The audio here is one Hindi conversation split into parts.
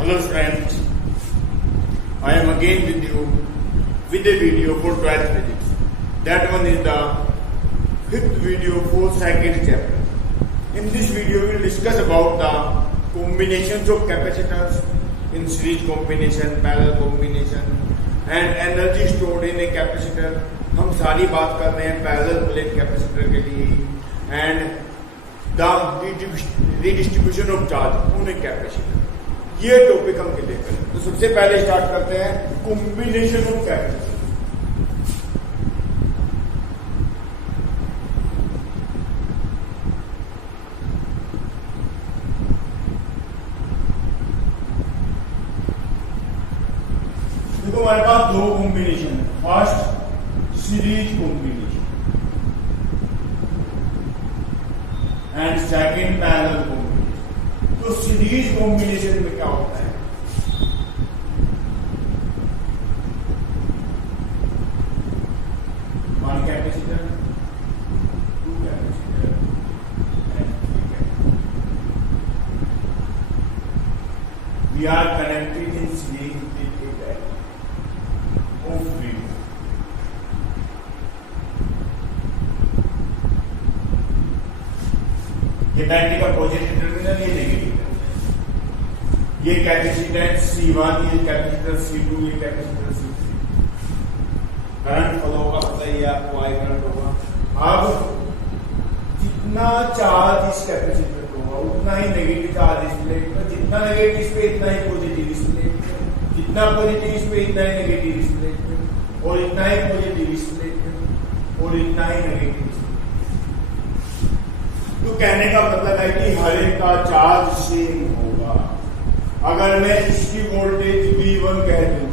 Hello friends, I am again with you with a video for 12th physics. That one is the 5th video for second chapter. In this video we will discuss about the combinations of capacitors in series combination, parallel combination and energy stored in a capacitor. हम सारी बात कर रहे हैं पैरेलल प्लेट कैपेसिटर के लिए and the redistribution of charge on a capacitor. ये टॉपिक हम क्लियर करें. तो सबसे पहले स्टार्ट करते हैं कॉम्बिनेशन ऑफ कैपेसिटर. देखो हमारे पास दो कॉम्बिनेशन है. First series combination and second parallel combination. तो सीरीज कॉम्बिनेशन में क्या होता है, one capacitor, two capacitor and three capacitor. We are connected in series with a battery of V2. ये बैटरी का पॉजिटिव टर्मिनल, ये नेगेटिव. ये कैपेसिटर C1, ये कैपेसिटर C2, ये कैपेसिटर C3. करंट फ्लो होगा, पता ही है आपको, आई करंट होगा. अब जितना चार्ज इस कैपेसिटर को होगा उतना ही नेगेटिव चार्ज इस प्लेट पर. जितना नेगेटिव इस पे इतना ही पॉजिटिव इस प्लेट पे. जितना पॉजिटिव इस पे इतना ही नेगेटिव इस प्लेट पे. और इतना ही पॉजिटिव इस प्लेट पे और इतना ही नेगेटिव. तो कहने का मतलब है कि हर एक का चार्ज सेम होगा. अगर मैं इसकी वोल्टेज V1 कह दूं,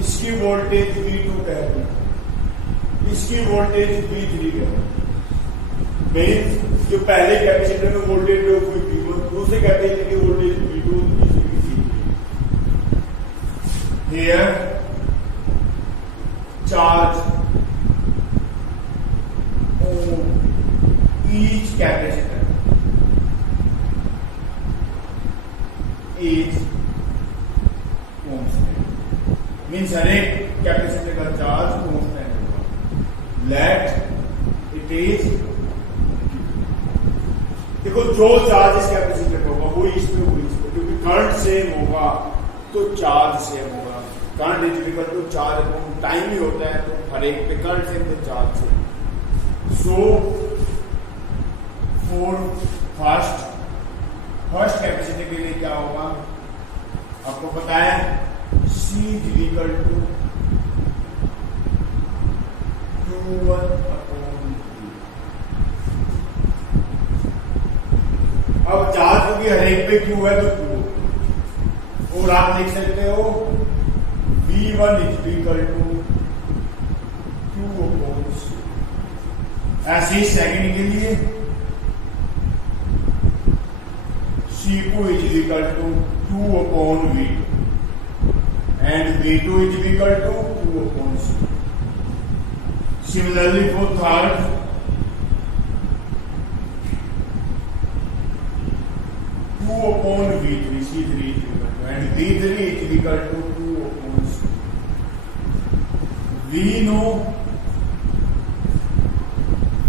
इसकी वोल्टेज V2 कह दूं, इसकी वोल्टेज V3 कह दूं, मीन्स जो पहले कैपेसिटर में वोल्टेज ड्रॉप हुई V1, दूसरे कैपेसिटर की वोल्टेज V2, तीसरे की V3. Here charge on each capacitor is constant. Means हर एक कैपेसिटर का चार्ज कांस्टेंट होगा. लेट इट इज, देखो जो चार्ज इस कैपेसिटर का होगा वो इस पे, क्योंकि करंट सेम होगा तो चार्ज सेम होगा. Current is equal to charge upon time ही होता है, तो हर एक पे करंट सेम तो charge same. So for first capacitor के लिए क्या होगा आपको पता है, C equal to Q1 upon V. अब चार्ज क्योंकि हर एक पे Q है तो Q, और आप लिख सकते हो V1 equal to Q upon C. ऐसे ही सेकंड के लिए C2 is equal to 2 upon V2 and V2 is equal to 2 upon C. Similarly for third, 2 upon V3, C3 is equal to, and V3 is equal to 2 upon C. We know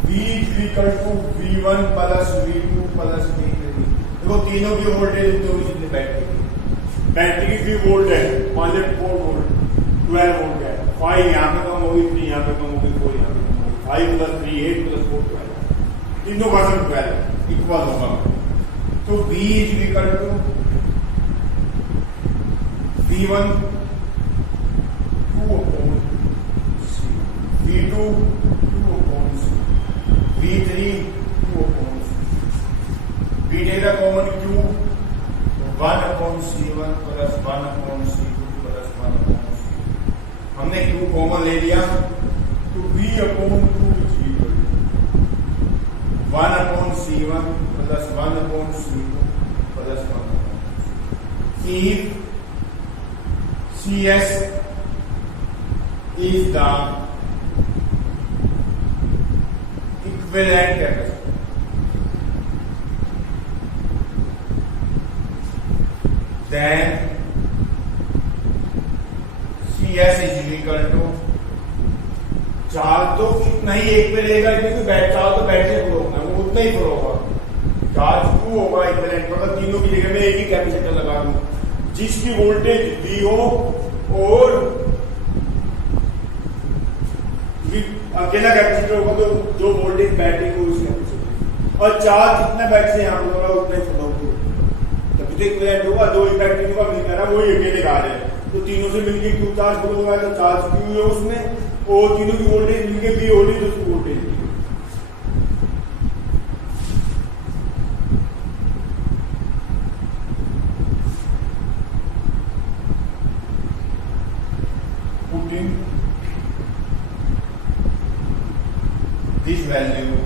V is equal to V1 plus V2 plus V3. देखो तीनों की वोल्टेज जितनी बैटरी की वोल्ट है 5.4 वोल्ट, 12 वोल्ट है. 5 यहाँ पे कम होगी, 3 यहाँ पे कम होगी, 4 यहाँ पे कम होगी. 5 + 3 8 + 4 12. तीनों का सम 12 इक्वल होगा. तो V is equal to V1 2 upon C, V2 2 upon C, V3 2 upon C. We take the common Q, 1 upon C1 plus 1 upon C2 plus 1 upon C2. हमने Q कॉमन ले लिया तो V upon 2 is equal to 1 upon C1 plus 1 upon C2 plus 1 upon C. If CS is the equivalent capacity, then CS is equal to charge तो कितना ही एक पे रहेगा, क्योंकि चार्ज तो बैटरी फ्लो होगा, वो उतना ही फ्लो होगा। चार्ज क्यों होगा इक्विवेलेंट, मतलब तीनों की जगह में एक ही कैपेसिटर लगा दूं जिसकी वोल्टेज V हो और अकेला कैपेसिटर होगा तो जो वोल्टेज बैटरी को उस कैपेसिटर, और चार्ज जितना बैटरी यहाँ पे होगा उतना ही फ्लो होगा। तब तो इक्विवेलेंट होगा, दो ही बैटरी का मिल रहा है, वो अकेले गा रहे हैं, तो तीनों से मिलकर क्यू चार्ज फ्लो होगा, तो चार्ज क्यू है उसमें, और तीनों की वोल्टेज मिलके भी हो रही तो उसकी वोल्टेज भी। Putting this value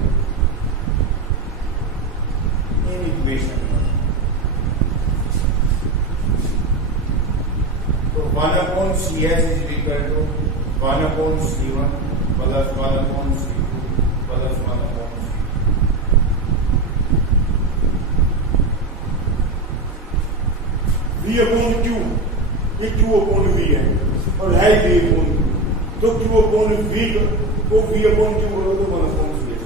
in equation, तो 1/CS is equal to 1/C1 plus 1/C2 plus 1/C3। V upon Q, ये Q upon V है और है V upon Q, तो Q upon V को V upon Q करो तो 1/CS।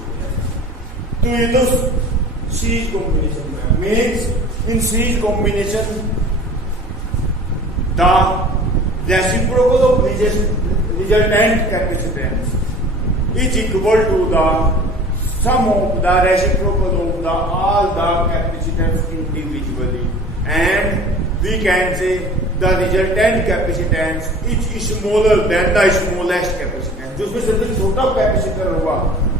तो ये तो सीरीज कॉम्बिनेशन में means in series combination the reciprocal of resultant capacitance is equal to the sum of the reciprocal of the all the capacitance individually, and we can say the resultant capacitance is smaller than the smallest capacitance। जिसमें सबसे छोटा कैपेसिटर होगा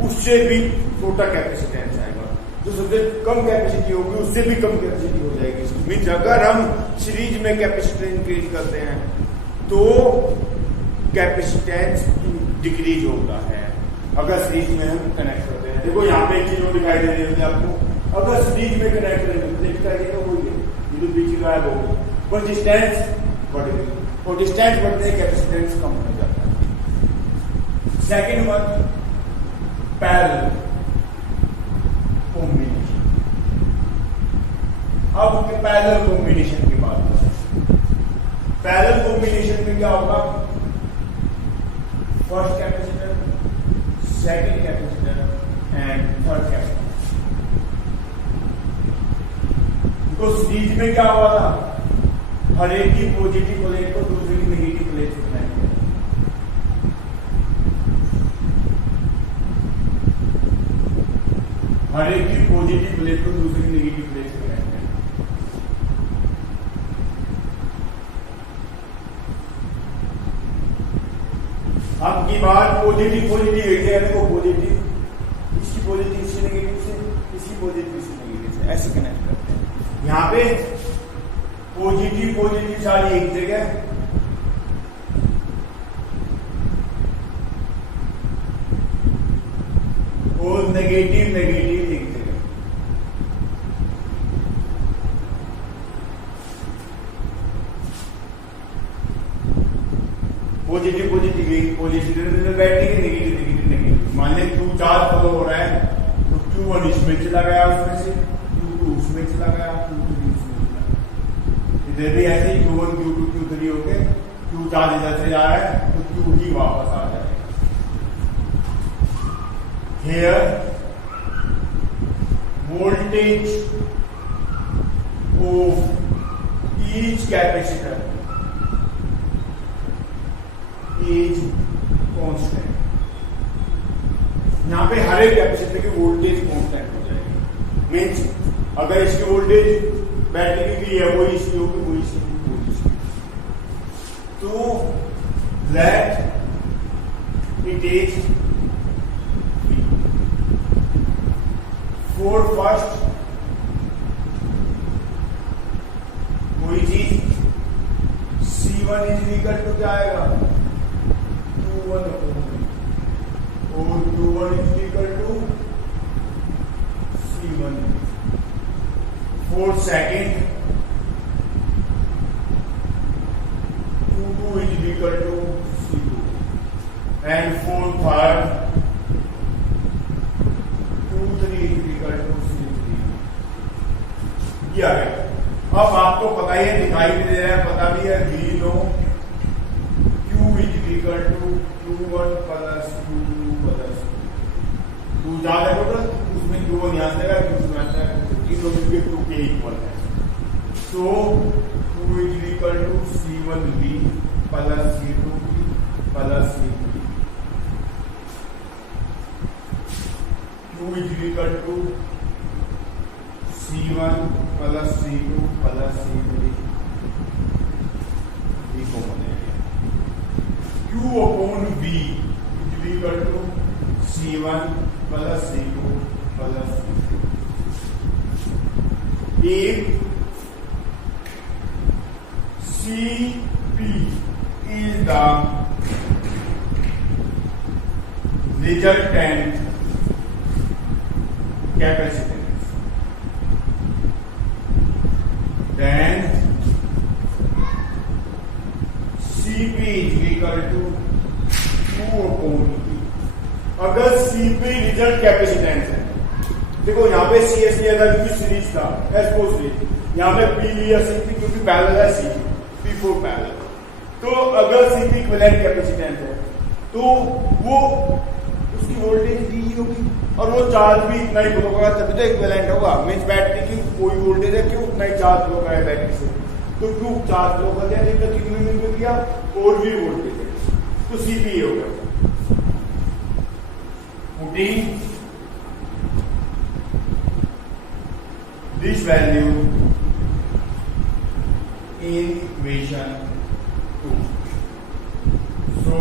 उससे भी छोटा कैपेसिटेंस आएगा, जो सबसे कम कैपेसिटी होगी उससे भी कम कैपेसिटी हो जाएगी। मीन्स अगर हम सीरीज में कैपेसिटर इंक्रीज करते हैं तो कैपेसिटेंस डिक्रीज होता है। अगर सीरीज में हम कनेक्ट करते हैं, देखो यहाँ पे एक चीज दिखाई दे रही होगी आपको, अगर सीरीज में कनेक्ट करेंगे तो दिखाई देगा वही है, ये तो बीच गायब होगा, पर डिस्टेंस बढ़ गई, और डिस्टेंस बढ़ते ही कैपेसिटेंस कम हो जाता है। Second one parallel combination. अब पैरेलल कॉम्बिनेशन की बात करें, पैरेलल कॉम्बिनेशन में क्या होगा, first capacitor, second capacitor and third capacitor. तो सीरीज में क्या हुआ था, हर एक की पॉजिटिव प्लेट को दूसरे की नेगेटिव प्लेट से कनेक्ट किया, हर एक की पॉजिटिव प्लेट को दूसरे की नेगेटिव प्लेट से कनेक्ट किया। अब की बात पॉजिटिव पॉजिटिव है, को पॉजिटिव इसकी पॉजिटिव इससे नेगेटिव से, इसकी पॉजिटिव इससे नेगेटिव से, ऐसे कनेक्ट करते हैं। यहाँ पे पॉजिटिव पॉजिटिव सारी एक जगह, और नेगेटिव नेगेटिव एक जगह। पॉजिटिव पॉजिटिव पॉजिटिव बैठेंगे, नेगेटिव नेगेटिव नेगेटिव। मान लें Q चार्ज फ्लो हो रहा है तो Q1 इसमें चला गया, उसमें से Q2 उसमें चला गया, Q3 उसमें चला गया। इधर भी ऐसे ही Q1 Q2 Q3 हो गए, Q चार्ज इधर से जा रहा है तो Q ही वापस आ जाएगा। Here voltage of each capacitor is constant। यहाँ पे हर एक कैपेसिटर की वोल्टेज कांस्टेंट हो जाएगी। मीन्स अगर इसकी वोल्टेज बैटरी की है वही इसकी होगी, वही इसकी होगी। तो let it is for first कोई चीज C1 इज इक्वल टू क्या आएगा, Q1 और Q1 is equal to C1। For second Q2 is equal to C2 and for third Q3 is equal to C3। ये आ गया। अब आपको पता ही है, दिखाई भी दे रहा है, पता भी है, we know Q is equal to Q1 plus Q2 plus Q ज्यादा टोटल, उसमें Q1 यहाँ से आएगा, Q2 यहाँ से आएगा, तीनों मिलकर 2 के इक्वल है। So Q is equal to C1V plus C2V plus C3, Q is equal to C1 plus C2 plus C3 को बनेगा Q upon V is equal to C1 plus C2 plus C3। एक CP is the resultant capacitance, then CP is equal to Q upon E। अगर CP रिजल्ट कैपेसिटेंस है, देखो यहाँ पे CS लिया था क्योंकि सीरीज था, S4 सीरीज, यहाँ पे P लिया CP क्योंकि पैरेलल है CP, P4 पैरेलल। तो अगर CP इक्विवेलेंट कैपेसिटेंस है तो वो उसकी वोल्टेज दी होगी और वो चार्ज भी इतना ही होगा, तभी तो इक्विवेलेंट होगा। मींस बैटरी की कोई वोल्टेज है क्यों उतना ही चार्ज होगा है बैटरी से, तो क्यों चार्ज होगा क्या नहीं, तो कितने मिनट दिया और भी वोल्टेज है, तो CP हो गया। Putting this value in equation 2, so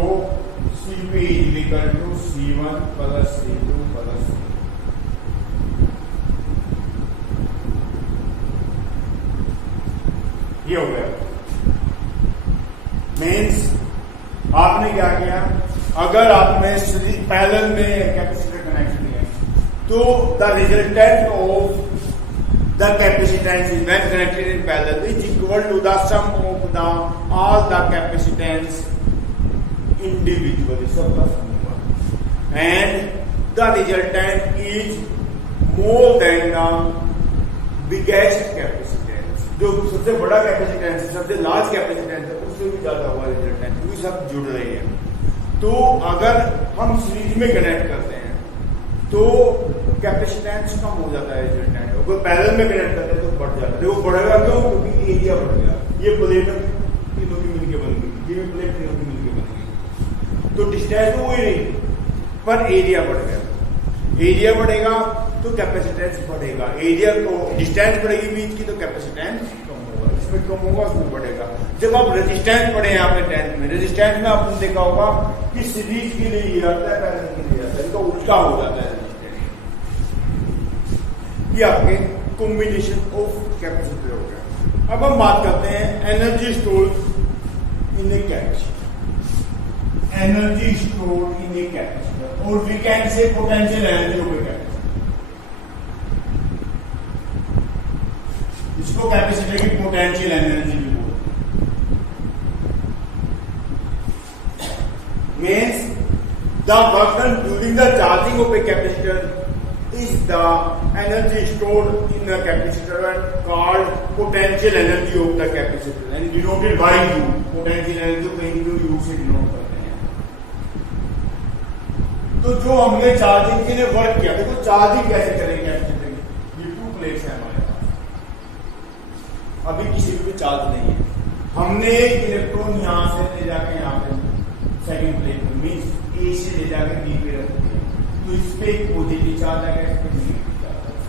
CP is equal to C1 plus C2 plus C3। ये हो गया। मीन्स आपने क्या किया, अगर आपने पैरेलल में कैपेसिटर कनेक्ट किया तो the resultant of the capacitance is when connected in parallel is equal to the sum of the all the capacitance individually, सबका सम होगा, and the resultant is more than the biggest capacitance. जो सबसे बड़ा कैपेसिटेंस है, सबसे लार्ज कैपेसिटेंस है, उससे भी ज्यादा हुआ रिजल्टेंट, क्योंकि सब जुड़ रहे हैं। तो अगर हम सीरीज में कनेक्ट करते हैं तो कैपेसिटेंस कम हो जाता है रिजल्टेंट, अगर पैरेलल में कनेक्ट करते हैं तो बढ़ जाता है। देखो बढ़ेगा क्यों, क्योंकि एरिया बढ़ गया, ये प्लेट तीनों की मिलकर बन गई, ये भी प्लेट तीनों की मिलकर बन गई, तो डिस्टेंस तो वही नहीं पर एरिया बढ़ गया। एरिया बढ़ेगा तो कैपेसिटेंस बढ़ेगा, एरिया को डिस्टेंस बढ़ेगी बीच की तो कैपेसिटेंस कम होगा, इसमें कम होगा उसमें बढ़ेगा। जब आप रेजिस्टेंस पढ़े हैं आपने 10th में, रेजिस्टेंस में आपने देखा होगा कि सीरीज के लिए ये आता है, पैरेलल के लिए आता है, तो उल्टा हो जाता है रेजिस्टेंस। ये आपके कॉम्बिनेशन ऑफ कैपेसिटर हो गया। अब हम बात करते हैं energy store in a capacitor, energy store in a capacitor, और we can say potential energy of a capacitor. इसको कैपेसिटर की पोटेंशियल एनर्जी भी बोलते हैं। Means the work done during the charging of a capacitor is the energy stored in the capacitor and called potential energy of the capacitor and denoted by U। potential energy को कहीं भी U से डिनोट करते हैं। तो जो हमने चार्जिंग के लिए वर्क किया, देखो चार्जिंग कैसे करेंगे कैपेसिटर की, ये 2 प्लेट्स है हमारे पास, अभी किसी भी चार्ज नहीं है, हमने एक इलेक्ट्रॉन यहां से ले जाके यहाँ पे सेकंड प्लेट में, मीन्स ए से ले जाके बी पे रख दिया, तो इस पे एक पॉजिटिव चार्ज आएगा, इस पे नेगेटिव चार्ज आएगा,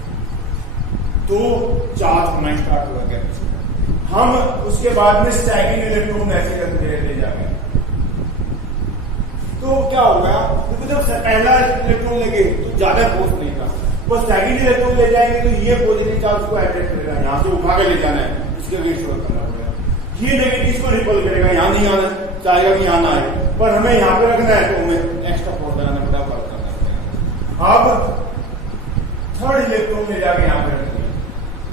तो चार्ज होना स्टार्ट हुआ कैपेसिटर। हम उसके बाद में सेकंड इलेक्ट्रॉन ऐसे रख दे ले जाके, तो क्या होगा, क्योंकि जब पहला इलेक्ट्रॉन लगे तो ज्यादा फोर्स नहीं था, बस सेकंड इलेक्ट्रॉन ले जाएंगे तो ये पॉजिटिव चार्ज को अट्रैक्ट करेगा, यहाँ से उठा के ले जाना है, इसके वेट वर्क करना पड़ेगा, ये नेगेटिव को रिपल करेगा, यहाँ नहीं आना चाहेगा कि यहाँ ना आए, पर हमें यहाँ पे रखना है तो हमें एक्स्ट्रा फोर्स लगाना पड़ेगा, वर्क करना पड़ेगा। अब थर्ड इलेक्ट्रॉन ले जाके यहाँ पे रख दिया,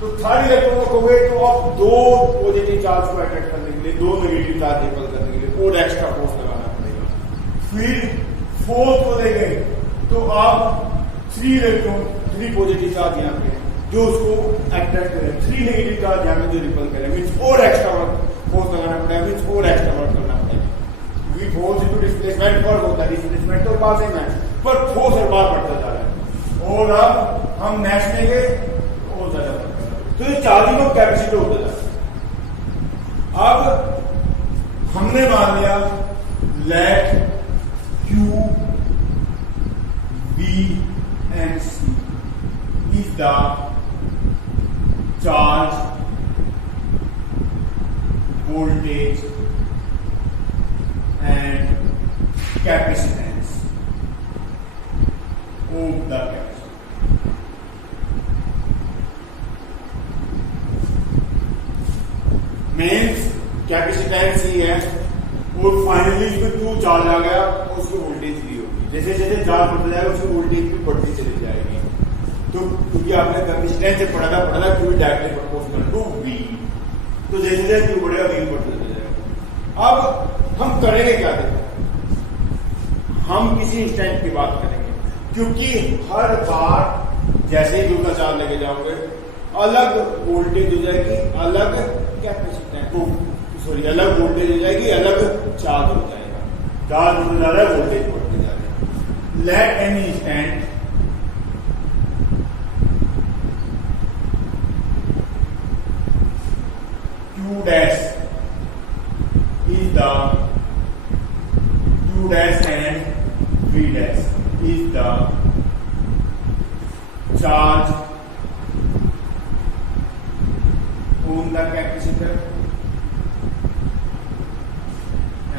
तो थर्ड इलेक्ट्रॉन रखोगे तो आप 2 पॉजिटिव चार्ज को अट्रैक्ट करने के लिए, 2 नेगेटिव चार्ज रिपल करने के लिए और एक्स्ट्रा फोर्स लगाना पड़ेगा। फिर फोर्थ को ले गए तो आप 3 इलेक्ट्रॉन 3 पॉजिटिव चार्ज यहाँ पे, जो उसको अट्रैक्ट करे, 3 नेगेटिव चार्ज यहाँ पे जो रिपल करे, मीन्स और एक्स्ट्रा वर्क फोर्स लगाना पड़ेगा, मीन्स और एक्स्ट्रा वर्क करना पड़ेगा। We force into displacement work होता है, डिस्प्लेसमेंट तो पास है पर फोर्स हर बार बढ़ता जा रहा है। और अब हम नेक्स्ट में गए और ज्यादा वर्क कर रहे हैं, तो ये चार्जिंग ऑफ कैपेसिटी होता जा रहा है। अब हमने मान लिया late Q B and C is the charge, voltage and capacitance of the capacitor. Means capacitance ही है और फाइनली इसमें Q चार्ज आ गया और उसकी वोल्टेज भी होगी। जैसे जैसे चार्ज बढ़ता जाएगा उसकी वोल्टेज भी बढ़ती चली जाएगी। तो क्योंकि आपने कैपेसिटेंस से पढ़ा था Q directly proportional to V, तो जैसे जैसे Q बढ़ेगा V बढ़ता चला जाएगा। अब हम करेंगे क्या, देखो हम किसी इंस्टेंट की बात करेंगे, क्योंकि हर बार जैसे ही Q का चार्ज लेके जाओगे अलग वोल्टेज हो जाएगी, अलग कैपेसिटेंस सॉरी अलग वोल्टेज हो जाएगी, अलग चार्ज हो जाएगा, चार्ज होने जा रहा है, वोल्टेज बढ़ते जा रहा है। Let any instant Q dash is the Q dash and V dash is the charge on the capacitor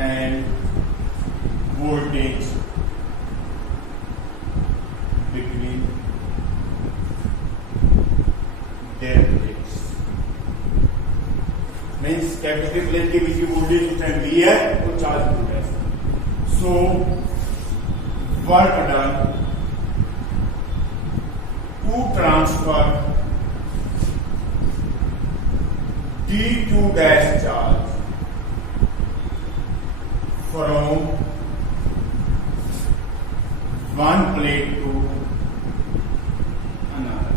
and voltage between their plates। Means capacitive plate के बीच की वोल्टेज उस टाइम V है और चार्ज Q है। So work done to transfer D2 dash charge from one plate to another।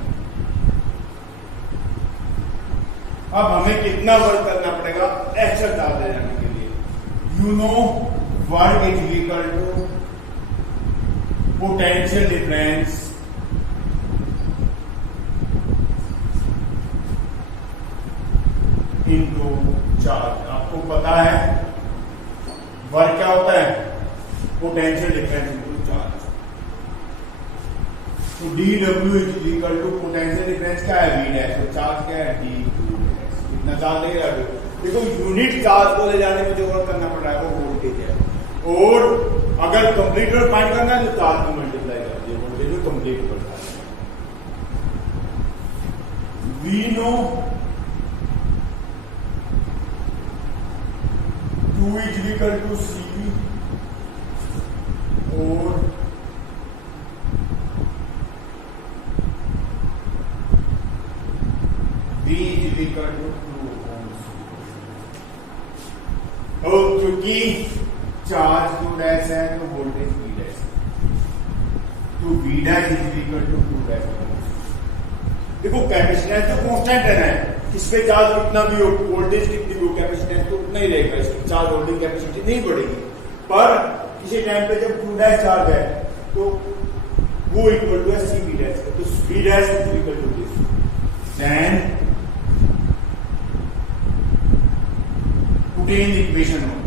अब हमें कितना वर्क करना पड़ेगा एक्स्ट्रा चार्ज ले जाने के लिए? You know work is equal to potential difference into charge. आपको पता है वर्क क्या होता है? Potential difference into charge. तो dW is equal to potential difference क्या है? V dash. तो चार्ज क्या है? D2 dash. इतना चार्ज लेके देखो यूनिट चार्ज को ले जाने में जो वर्क करना पड़ रहा है वो वोल्टेज है, और अगर कंप्लीटर फाइंड करना है तो चार्ज में मल्टीप्लाई कर दिए वोल्टेज जो कंप्लीट करता है। We know Q is equal to C और V is equal to 2 ohms। और क्योंकि चार्ज Q डैश है तो वोल्टेज V डैश, तो V dash is equal to 2 dash. देखो कैपेसिटेंस तो कांस्टेंट है, इस पे चार्ज कितना भी हो, वोल्टेज कितनी भी हो, कैपेसिटेंस तो उतना ही रहेगा, इसकी चार्ज होल्डिंग कैपेसिटी नहीं बढ़ेगी। पर किसी टाइम पे जब Q डैश चार्ज है तो वो इक्वल टू है C V डैश, तो V dash is equal to this. Then put in equation 1,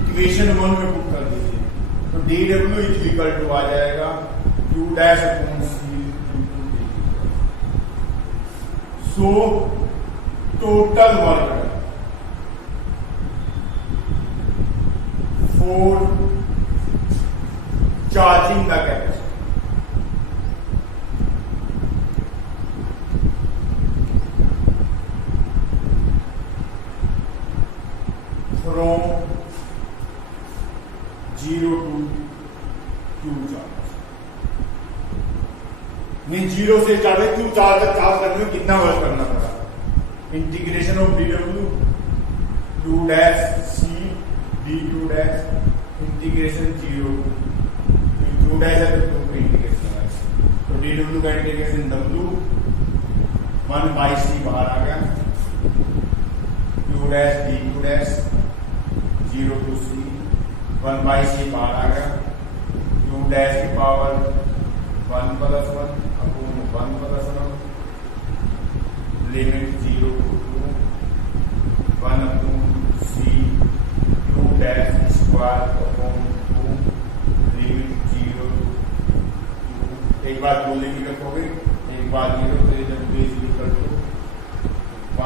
equation 1 में पुट कर दीजिए, तो dW इज इक्वल टू आ जाएगा Q dash upon C। So total work for charging the capacitor from 0 to Q charge, mean 0 से स्टार्ट है Q चार्ज तक चार्ज करने में कितना वर्क करना पड़ा? Integration of dW 2 dash C D2 dash integration 0 2 dash है तो 2 पे इंटीग्रेशन है dw का इंटीग्रेशन w 1 by c बाहर आ गया, q dash dq dash 0 to c 1 by c बाहर आ गया, q डैश की power 1 plus 1 upon 1 plus 1 limit 0 to 2 1 upon c q dash square upon 2 limit 0 to 2। एक बार 2 लिमिट रखोगे, एक बार 0, तो ये जब base equal to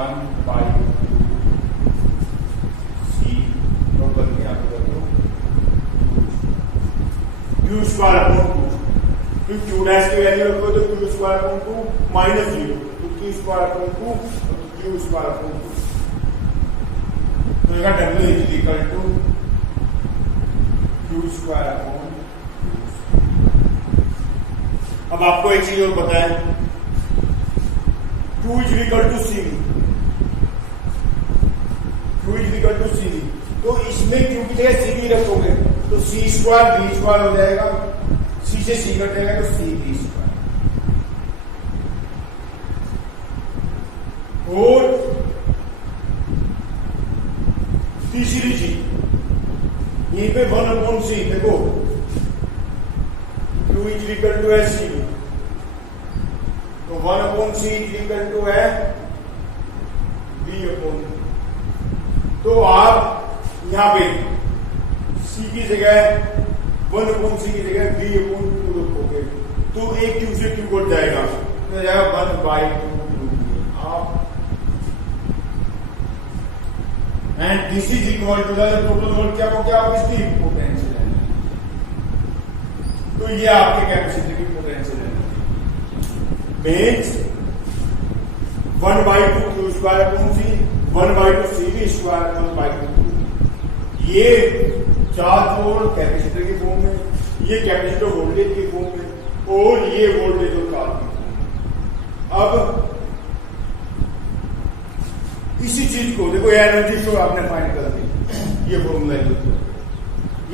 1 by 2 c तो करके आप कर दो q स्क्वायर अपॉन 2, फिर q डैश की वैल्यू रखो तो q स्क्वायर अपॉन 2 माइनस 0, तो q स्क्वायर अपॉन 2 तो q स्क्वायर अपॉन 2, तो इसका w is equal to q square upon 2। अब आपको एक चीज और पता है, q is equal to c, q is equal to c, तो इसमें q की जगह c भी रखोगे तो c स्क्वायर b स्क्वायर हो जाएगा, c से c कटेगा तो c b स्क्वायर। और तीसरी चीज यहीं पे 1 अपॉन c, देखो q इज इक्वल टू है c, तो 1 upon c is equal to है b अपॉन, तो आप यहां पे c की जगह 1 अपॉन c की जगह b अपॉन 2 रखोगे तो एक q से q कट जाएगा, तो जाएगा 1 by 2 आप, and this is equal to the total volt क्या हो गया इसकी पोटेंशियल एनर्जी, तो ये आपके कैपेसिटर की potential energy means 1 by 2 q square upon c 1 by 2 c v square 1 by 2, ये चार्ज और कैपेसिटर की फॉर्म में, ये कैपेसिटर वोल्टेज की फॉर्म में, और ये वोल्टेज और चार्ज की फॉर्म में। अब इसी चीज को देखो, ये एनर्जी स्टोर आपने फाइंड कर दी, ये फॉर्मूला यूज करो,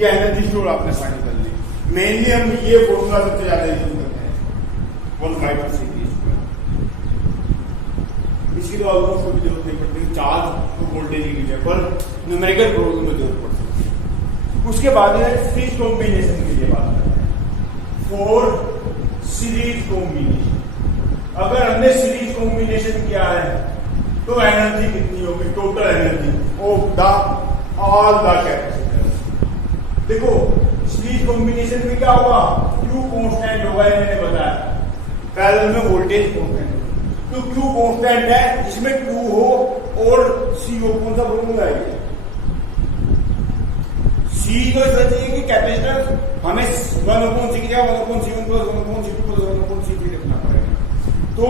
ये एनर्जी स्टोर आपने फाइंड कर ली। मेनली हम ये फॉर्मूला सबसे ज्यादा यूज करते हैं 1 by 2 c v स्क्वायर, इसकी तो ऑलमोस्ट कोई जरूरत नहीं पड़ती, चार्ज तो वोल्टेज की जगह पर न्यूमेरिकल प्रॉब्लम में जरूरत पड़ती है। उसके बाद है सीरीज कॉम्बिनेशन के लिए बात करते हैं, फॉर सीरीज कॉम्बिनेशन, अगर हमने सीरीज कॉम्बिनेशन किया है तो एनर्जी कितनी होगी, total energy of the all the capacitor. देखो सीरीज कॉम्बिनेशन में क्या होगा, Q कांस्टेंट होगा, ये मैंने बताया, पैरेलल में वोल्टेज कांस्टेंट, तो Q कांस्टेंट है जिसमें 2 हो और C हो, कौन सा फॉर्मूला है C, तो इसका चाहिए कि कैपेसिटर हमें 1 अपॉन c की जगह 1 अपॉन c1 plus 1 upon c2 plus 1 upon c3 लिखना पड़ेगा, तो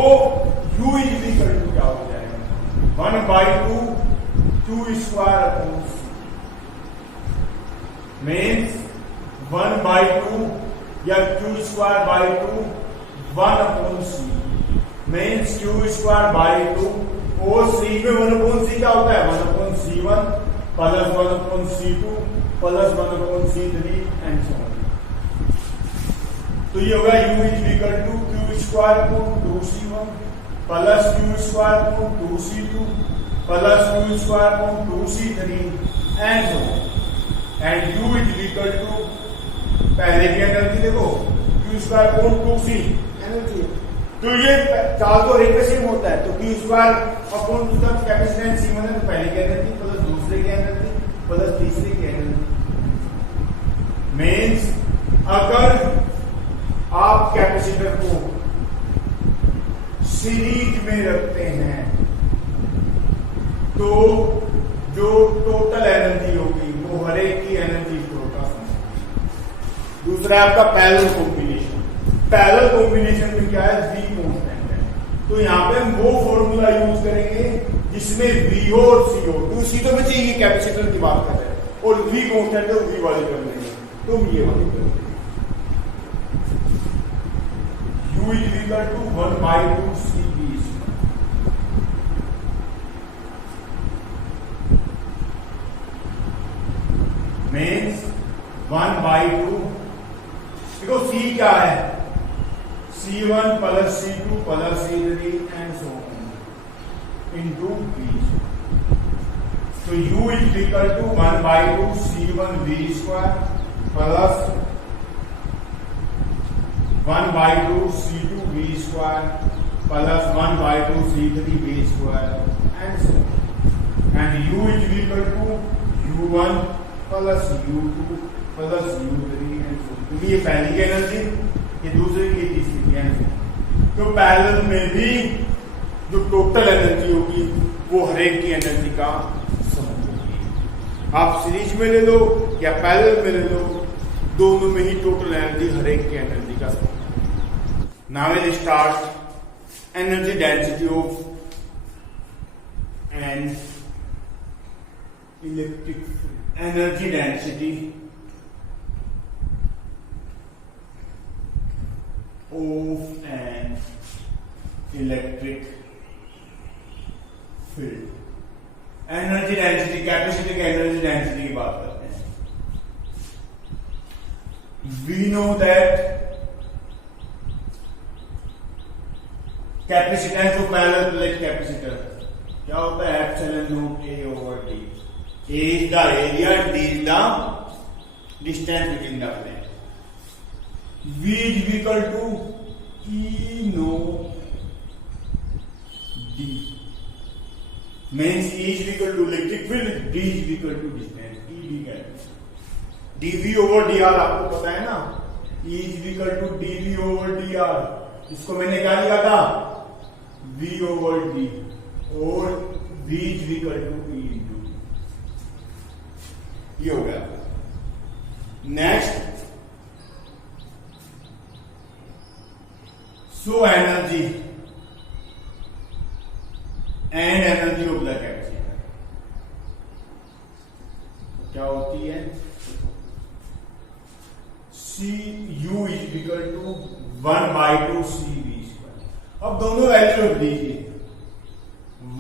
U इज इक्वल टू क्या हो जाएगा 1 by 2 q square upon c, means 1 by 2 या q square by 2 1 upon c, means q square by 2, और c में 1 अपॉन c क्या होता है 1 अपॉन c1 plus 1 upon c2 plus 1 upon c3 and so on. तो ये होगा u is equal to q square upon 2c1 plus q square upon 2c2 plus q square upon 2c3 and so on, and u is equal to पहले की एनर्जी देखो q square upon 2c energy, तो ये चार तो रेट सेम होता है, तो q स्क्वायर अपॉन उसका कैपेसिटेंस c1 है, तो पहले की एनर्जी प्लस दूसरे की एनर्जी प्लस तीसरे की एनर्जी, मीन्स अगर आप कैपेसिटर को सीरीज में रखते हैं तो जो टोटल एनर्जी होगी वो हर एक की एनर्जी स्टोर का सम। दूसरा आपका पैरेलल कॉम्बिनेशन, पैरेलल कॉम्बिनेशन में क्या है V कांस्टेंट है, तो यहां पे हम वो फॉर्मूला यूज करेंगे जिसमें V हो और C हो, तो C तो में चाहिए कैपेसिटर की बात कर रहे हैं, और V कांस्टेंट है V वाले कर लेंगे, तो हम ये वाले कर लेंगे U is equal to 1 by 2 CB, means 1 by 2, देखो C क्या है, C C1 plus C2 plus C3 and so on into V. So U is equal to 1 by 2 C1 V square plus 1 by 2 C2 V square plus 1 by 2 C3 V square and so on. And U is equal to U1 plus U2 plus U3 and so on. क्योंकि ये पहली की एनर्जी, ये दूसरी की, तीसरी की एनर्जी, तो पैरेलल में भी जो टोटल एनर्जी होगी वो हर एक की एनर्जी का सम होगी। आप सीरीज में ले लो या पैरेलल में ले लो, दोनों में ही टोटल एनर्जी हर एक की एनर्जी का sum. Now will start energy density of an electric field. Energy density of an electric field। Energy density, capacity की एनर्जी डेंसिटी की बात करते हैं। We know that capacitance of parallel plate capacitor क्या होता है? Epsilon naught A over D. A is the area, D is the distance between the plate. V is equal to E naught D means E is equal to electric field, D is equal to distance, E D कैसे? dV over dr आपको पता है ना, E is equal to dV over dr। इसको मैंने क्या लिखा था? V over D और V is equal to E into D। ये हो गया। Next, so energy and energy of the capacitor क्या होती है? C U is equal to 1 by 2 C V square। अब दोनों वैल्यू रख दीजिए।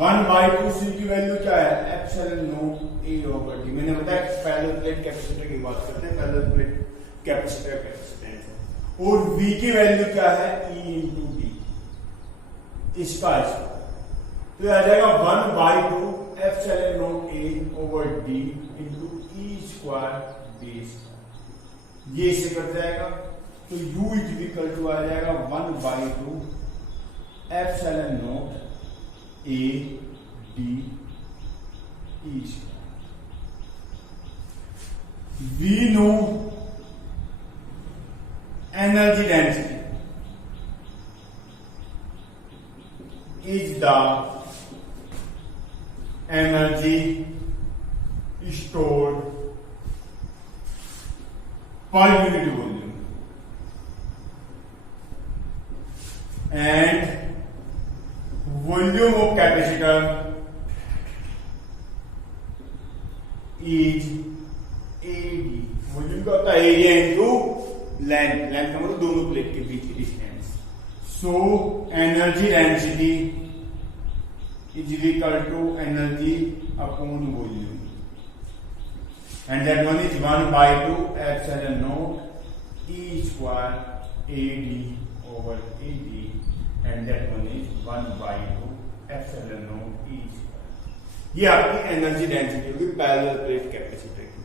1 by 2 C की वैल्यू क्या है? Epsilon naught A over D। मैंने बताया पैरेलल प्लेट कैपेसिटर की बात करते हैं, पैरेलल प्लेट कैपेसिटर कैपेसिटेंस। और V की वैल्यू क्या है? E इंटू डी, इसका तो आ जाएगा 1 by 2 epsilon naught A over D into E square D square. ये इससे कट जाएगा तो U इज इक्वल टू आ जाएगा 1 by 2 epsilon naught A D E square. We know energy density is the energy stored per unit volume and volume of capacitor is AD। Volume का होता है एरिया इनटू लेंथ, लेंथ का मतलब दोनों प्लेट के बीच की distance. So energy density is equal to energy upon volume and that one is 1 by 2 epsilon naught E square A D over A D and that one is 1 by 2 epsilon naught E square. ये आपकी एनर्जी डेंसिटी होगी पैरेलल प्लेट कैपेसिटर की।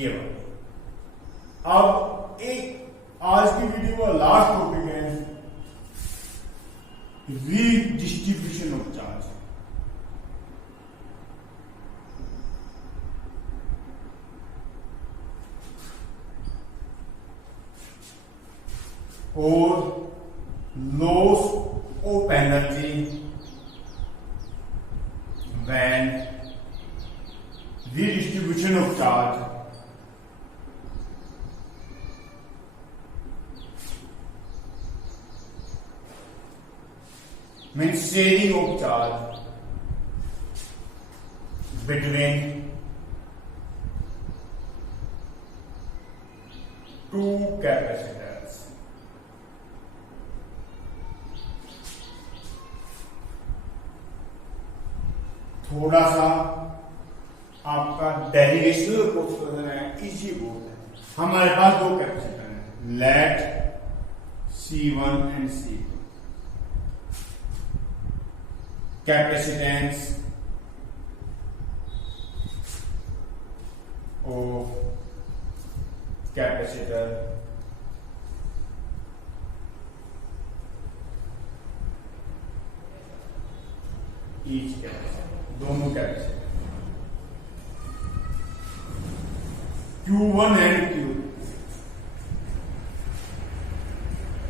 ये बात। अब एक आज की वीडियो का लास्ट टॉपिक है रीडिस्ट्रीब्यूशन ऑफ चार्ज। और loss of energy when redistribution of charge means sharing of charge between two capacitors। थोड़ा सा आपका डेरिवेशनल क्वेश्चन है, इजी बहुत है। हमारे पास दो कैपेसिटर हैं, let C1 and C2. Capacitance of capacitor each capacitor, दोनों capacitor Q1 and Q2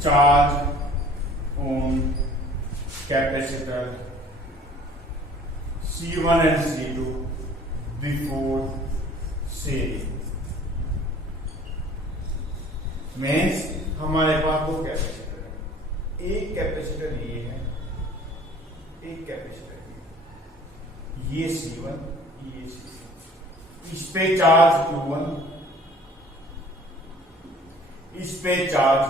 charge on capacitor C1 and C2 before selling. Means हमारे पास दो कैपेसिटर है, एक कैपेसिटर ये है, एक कैपेसिटर ये C1, ये C2। इस पे चार्ज Q1, इस पे charge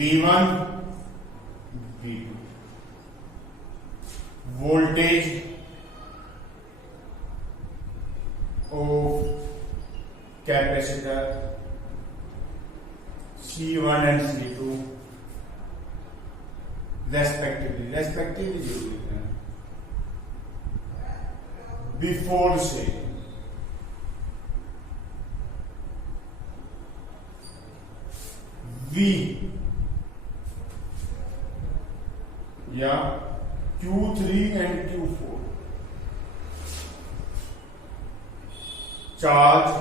V1 V2। Voltage of capacitor C1 and C2 respectively जो लिखना है before सेलिंग। V या Q3 and Q4 charge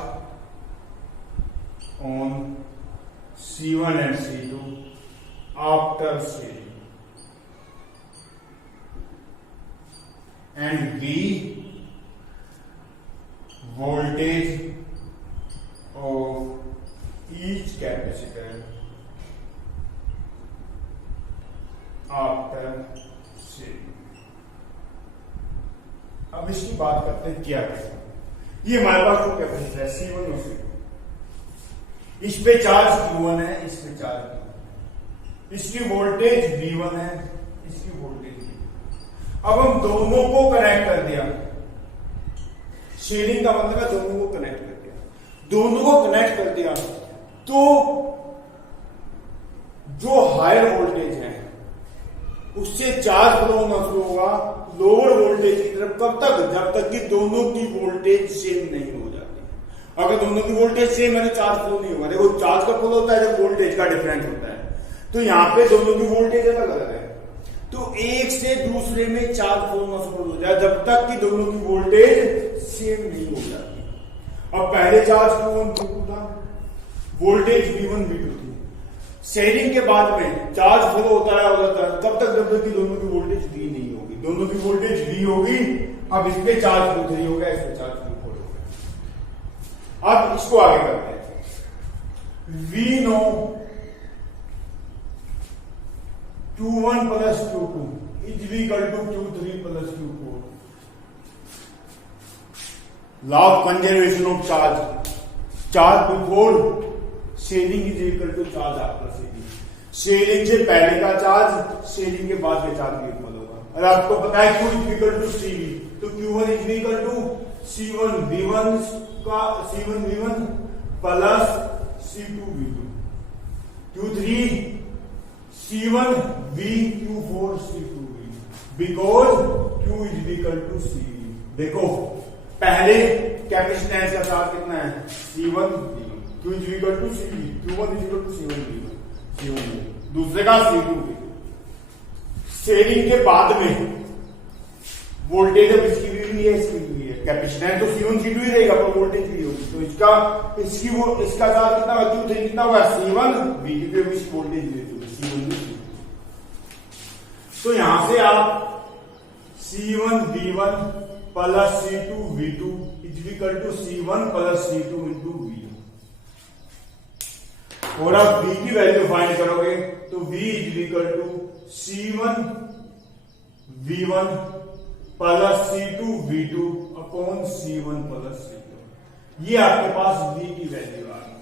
on C1 and C2 after sealing, and V voltage of each capacitor after sealing। अब इसकी बात करते हैं क्या है। ये हमारे पास जो कैपेसिटर है C1 और C2, इस पे चार्ज Q1 है, इस पे चार्ज Q2, इसकी वोल्टेज V1 है, इसकी वोल्टेज V2। अब हम दोनों को कनेक्ट कर दिया, शेयरिंग का मतलब है दोनों को कनेक्ट कर दिया। दोनों को कनेक्ट कर दिया तो जो हायर वोल्टेज है उससे चार्ज फ्लो होना शुरू होगा लोअर वोल्टेज की तरफ। कब तक? जब तक कि दोनों की वोल्टेज सेम नहीं हो जाती। अगर दोनों की वोल्टेज सेम है तो चार्ज फ्लो नहीं होगा। देखो चार्ज का फ्लो होता है जब वोल्टेज का डिफरेंस होता है, तो यहाँ पे दोनों की वोल्टेज अलग अलग है, तो एक से दूसरे में चार्ज फ्लो होना शुरू हो जाए जब तक कि दोनों की वोल्टेज सेम नहीं हो जाती। अब पहले चार्ज Q1 Q2 था, वोल्टेज V1 V2 थी। शेयरिंग के बाद में चार्ज फ्लो होता है तब तक जब तक कि दोनों की वोल्टेज V नहीं होगी। दोनों की वोल्टेज V होगी। अब इस पे चार्ज Q3 हो गया, इस पे चार्ज Q4 हो गया। अब इसको आगे करते हैं। V know Q1 plus Q2 is equal to Q3 plus Q4। Law of conservation of charge, charge before sharing is equal to charge after sharing. Sharing से पहले का चार्ज सेलिंग के बाद के चार्ज के इक्वल होगा। और आपको पता है Q is equal to CV, तो Q1 is equal to C1 V1 का C1 V1 plus C2 V2, Q3 C1 V Q4 C2 V, because Q is equal to CV। देखो पहले कैपेसिटेंस का चार्ज कितना है C1 V, Q is equal to CV, Q1 is equal to C1 V1, C1 V, दूसरे का C2 V। सेलिंग के बाद में वोल्टेज अब इसकी भी है, इसकी भी है। कैपेसिटेंस तो C1 C2 ही रहेगा पर वोल्टेज भी होगी, तो इसका चार्ज कितना होगा Q3 कितना होगा C1 V, क्योंकि इसकी वोल्टेज भी होगी C1 V। तो यहां से आप C1 V1 plus C2 V2 is equal to C1 plus C2 into V। और आप V की वैल्यू फाइंड करोगे तो V is equal to C1 V1 plus C2 V2 upon C1 plus C2। ये आपके पास V की वैल्यू आ गई।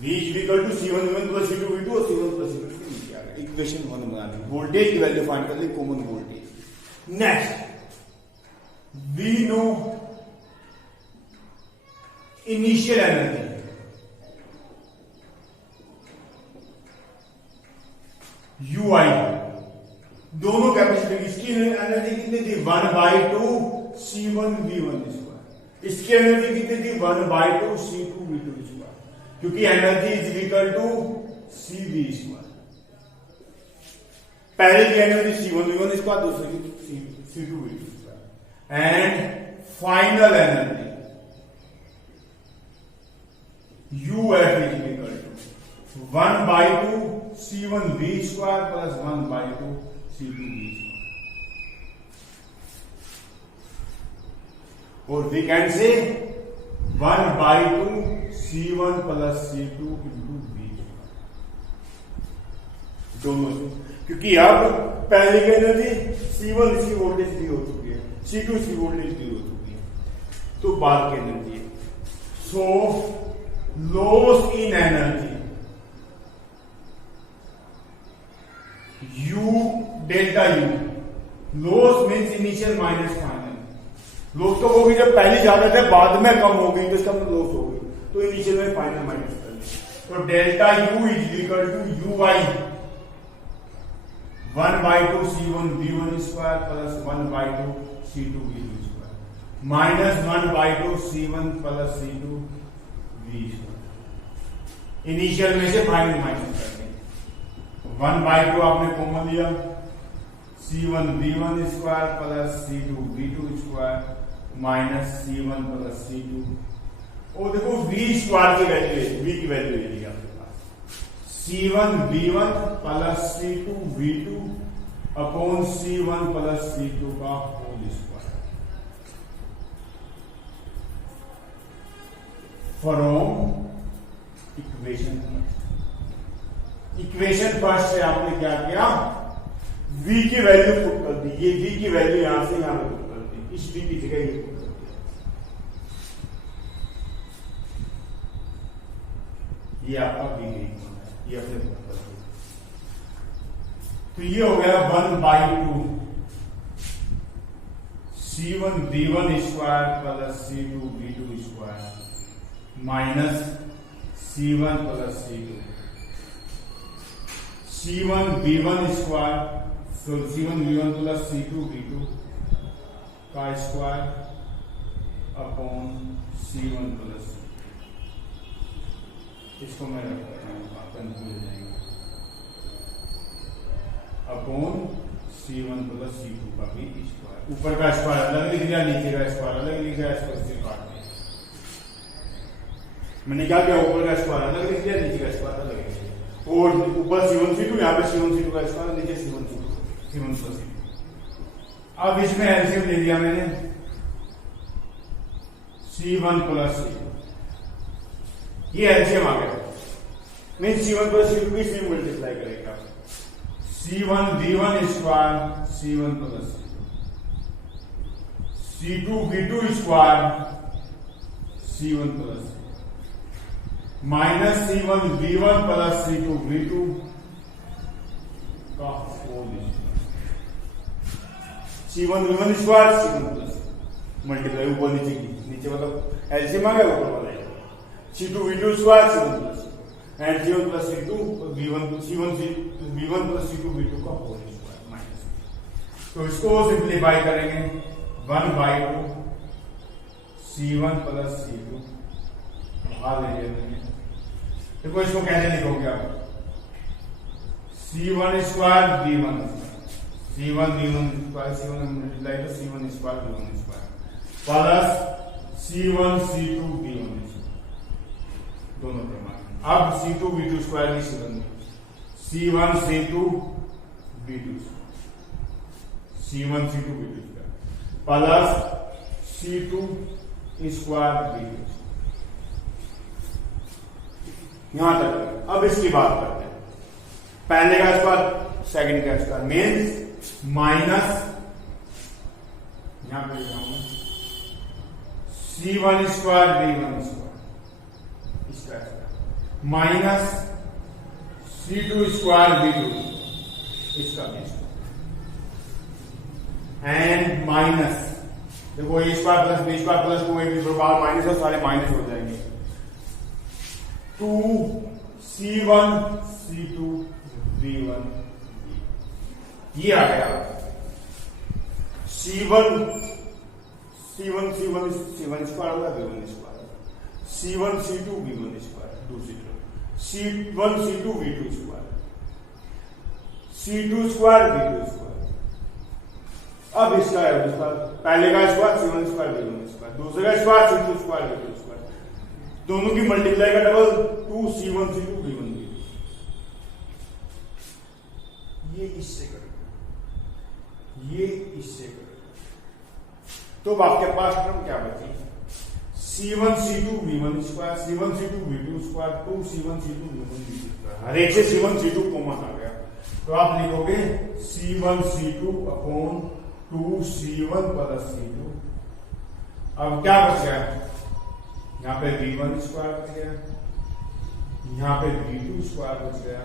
V is equal to C1 V1 plus C2 V2 और C1 प्लस C2 नीचे आ गया। इक्वेशन 1 बना दी, वोल्टेज की वैल्यू फाइंड कर ली, common voltage. Next we know initial energy UI, दोनों कैपेसिटर इसकी एनर्जी कितनी थी 1/2 C1V1 स्क्वायर, इसकी एनर्जी कितनी थी 1/2 C2V2 स्क्वायर, क्योंकि energy is equal to CV square. पहले की एनर्जी C1V1 स्क्वायर, दूसरे की C2V2 square, and final energy UF is equal to 1/2 C1V square plus 1/2 C2V square, और we can say 1/2 C1 plus C2 into V square, दोनों से, क्योंकि अब पहले की एनर्जी C1 इसकी वोल्टेज दी हो चुकी है, C2 इसकी वोल्टेज दी हो चुकी है, तो बाद की एनर्जी है। So loss in energy U delta U, loss means initial minus final. Loss तो होगी जब पहली ज्यादा थे बाद में कम हो गई तो इसका मतलब लॉस हो गई, तो इनिशियल में फाइनल माइनस कर लें, तो delta U is equal to UI 1/2 C1V1 square plus 1/2 C2V2 square minus 1/2 C1 plus C2V square. Initial में से फाइनल माइनस कर दें, 1/2 आपने कॉमन लिया, C1V1 square plus C2V2 square minus C1 plus C2, और देखो V स्क्वायर की वैल्यू है, V की वैल्यू है आपके पास C1V1 plus C2V2 upon C1 plus C2 का whole square from equation first से आपने क्या किया, V की वैल्यू पुट कर दी, ये V की वैल्यू यहां से यहां पे पुट कर दी, इस V की जगह ये पुट कर दिया, ये आपका V है, ये अपने पुट कर दिया, तो ये हो गया 1/2 C1V1 square plus C2V2 square minus C1 plus C2 C1V1 square, so C1V1 plus C2V2 का स्क्वायर अपॉन C1 प्लस, इसको मैं रखता हूं, कंफ्यूज हो जाएगा, अपॉन C1 प्लस C2 का भी स्क्वायर, ऊपर का स्क्वायर अलग लिख दिया, नीचे का स्क्वायर अलग लिख दिया, इसको इससे काट दिया, मैंने क्या किया, ऊपर का स्क्वायर अलग लिख दिया, नीचे का स्क्वायर अलग लिख दिया, और ऊपर C1 C2, यहां पे C1 C2 का स्क्वायर, नीचे C1 प्लस C2। अब इसमें एलसीएम ले लिया मैंने, C1 प्लस C2, ये एलसीएम आ गया, मीन C1 प्लस C2 भी सेम मल्टीप्लाई करेगा, C1V1 square C1 plus C2V2 square C1 plus minus C1V1 plus C2V2 का whole C1V1 square C1 plus multiply ऊपर नीचे की, नीचे मतलब एलसीएम आ गया, ऊपर वाला C2V2 square C1 plus and C1 plus C2 C1V1 plus C2V2 का होल स्क्वायर माइनस, तो इसको सिंप्लीफाई करेंगे 1/2 C1 प्लस C2 बाहर ले लिया, देखो इसको कैसे लिखोगे आप, C1 square V1 C1 V1 square C1 multiply तो C1 square V1 square plus C1 C2 V1 दोनों प्रमाण, अब C2 V2 स्क्वायर की C1 C2 V2 C1 C2 V2 square plus C2 square V2, यहां तक। अब इसकी बात करते हैं, पहले का स्क्वायर सेकंड का स्क्वायर मीन्स माइनस, यहां पे लिखाऊंगा C1 स्क्वायर V1 स्क्वायर, इसका square minus C2 square V2, इसका भी स्क्वायर, एंड माइनस देखो A square plus B square plus 2ab power minus और सारे माइनस हो जाएंगे। 2c1 c2 v1 ये आ गया c1 स्क्वायर होगा v1 square, c1 c2 v1 square दूसरी तरफ, c1 c2 v2 square, c2 square v2 square. अब इसका पहले का square c1 square v1 square, दूसरे का square c2 square v2 square, दोनों की मल्टीप्लाई का double 2c1 c2 v1 v2। ये इससे करेगा, ये इससे करेगा, तो आपके पास टर्म क्या बची? c1 c2 v1 square, c1 c2 v2 square, 2c1 c2 v1 v2 square. हर एक से c1 c2 कॉमन आ गया, तो आप लिखोगे c1 c2 upon 2c1 plus c2। अब क्या बच गया? यहाँ पे v1 स्क्वायर बच गया, यहाँ पे v2 स्क्वायर बच गया,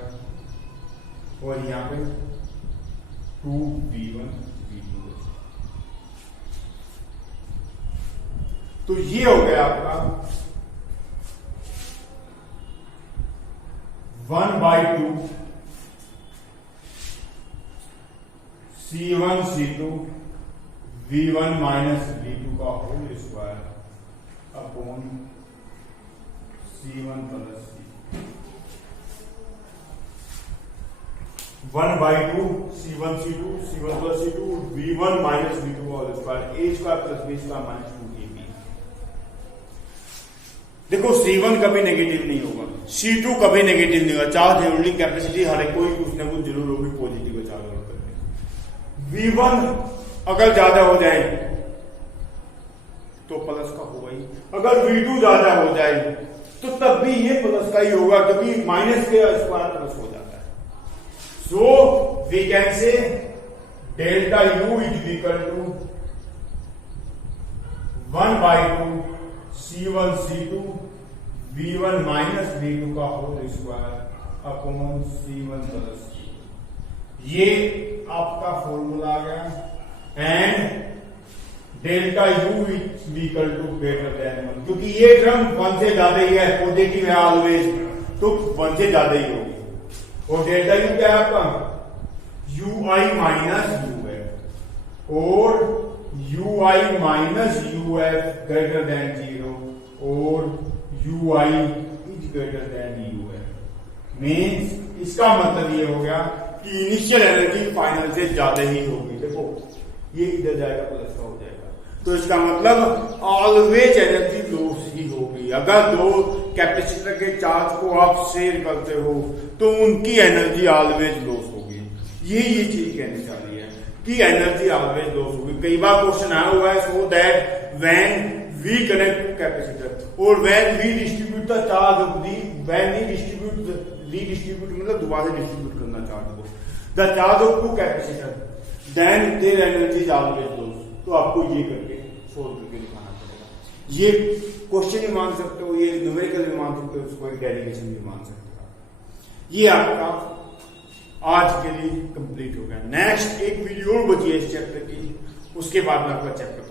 और यहाँ पे 2v1 v2। तो ये हो गया आपका 1/2 c1 c2 v1 minus v2 का whole square upon c1 plus c2। 1/2 c1 c2 c1 plus c2 v1 minus v2 का whole square, a square plus b square minus 2ab। देखो c1 कभी नेगेटिव नहीं होगा, c2 कभी नेगेटिव नहीं होगा, चार्ज होल्डिंग कैपेसिटी हर एक कोई कुछ ना कुछ जरूर होगी पॉजिटिव है चार्ज होल्ड करने। v1 अगर ज्यादा हो जाए तो प्लस का होगा ही, अगर v2 ज्यादा हो जाए तो तब भी ये प्लस का ही होगा, क्योंकि माइनस के स्क्वायर प्लस हो जाता है। So we can say delta u is equal to 1/2 c1 c2 v1 minus v2 का whole square upon c1 plus c2। ये आपका फॉर्मूला आ गया। And delta u is equal to greater than 1, क्योंकि ये टर्म 1 से ज्यादा ही है, पॉजिटिव है ऑलवेज, तो 1 से ज्यादा ही होगी। और डेल्टा u क्या है आपका? ui माइनस u है, और ui minus uf greater than 0, और ui is greater than uf। Means इसका मतलब ये हो गया कि इनिशियल एनर्जी फाइनल से ज्यादा ही होगी। देखो ये इधर जाएगा प्लस का हो जाएगा, तो इसका मतलब ऑलवेज एनर्जी लॉस ही होगी। अगर दो कैपेसिटर के चार्ज को आप शेयर करते हो तो उनकी एनर्जी ऑलवेज लॉस होगी। ये चीज कहनी चाह रही है कि एनर्जी ऑलवेज लॉस होगी। कई बार क्वेश्चन आया हुआ है, so that when we connect capacitor और when we distribute the charge of the, when we distribute मतलब दोबारा डिस्ट्रीब्यूट करना चार्ज को, the charge of two capacitor, then there energy is always loss. तो आपको ये करके सोल्व करके दिखाना पड़ेगा। ये क्वेश्चन भी मान सकते हो, ये न्यूमेरिकल भी मान सकते हो, उसको एक डेरिवेशन भी मान सकते हो। ये आपका आज के लिए कंप्लीट हो गया। नेक्स्ट एक वीडियो और बची है इस चैप्टर की, उसके बाद में आपका चैप्टर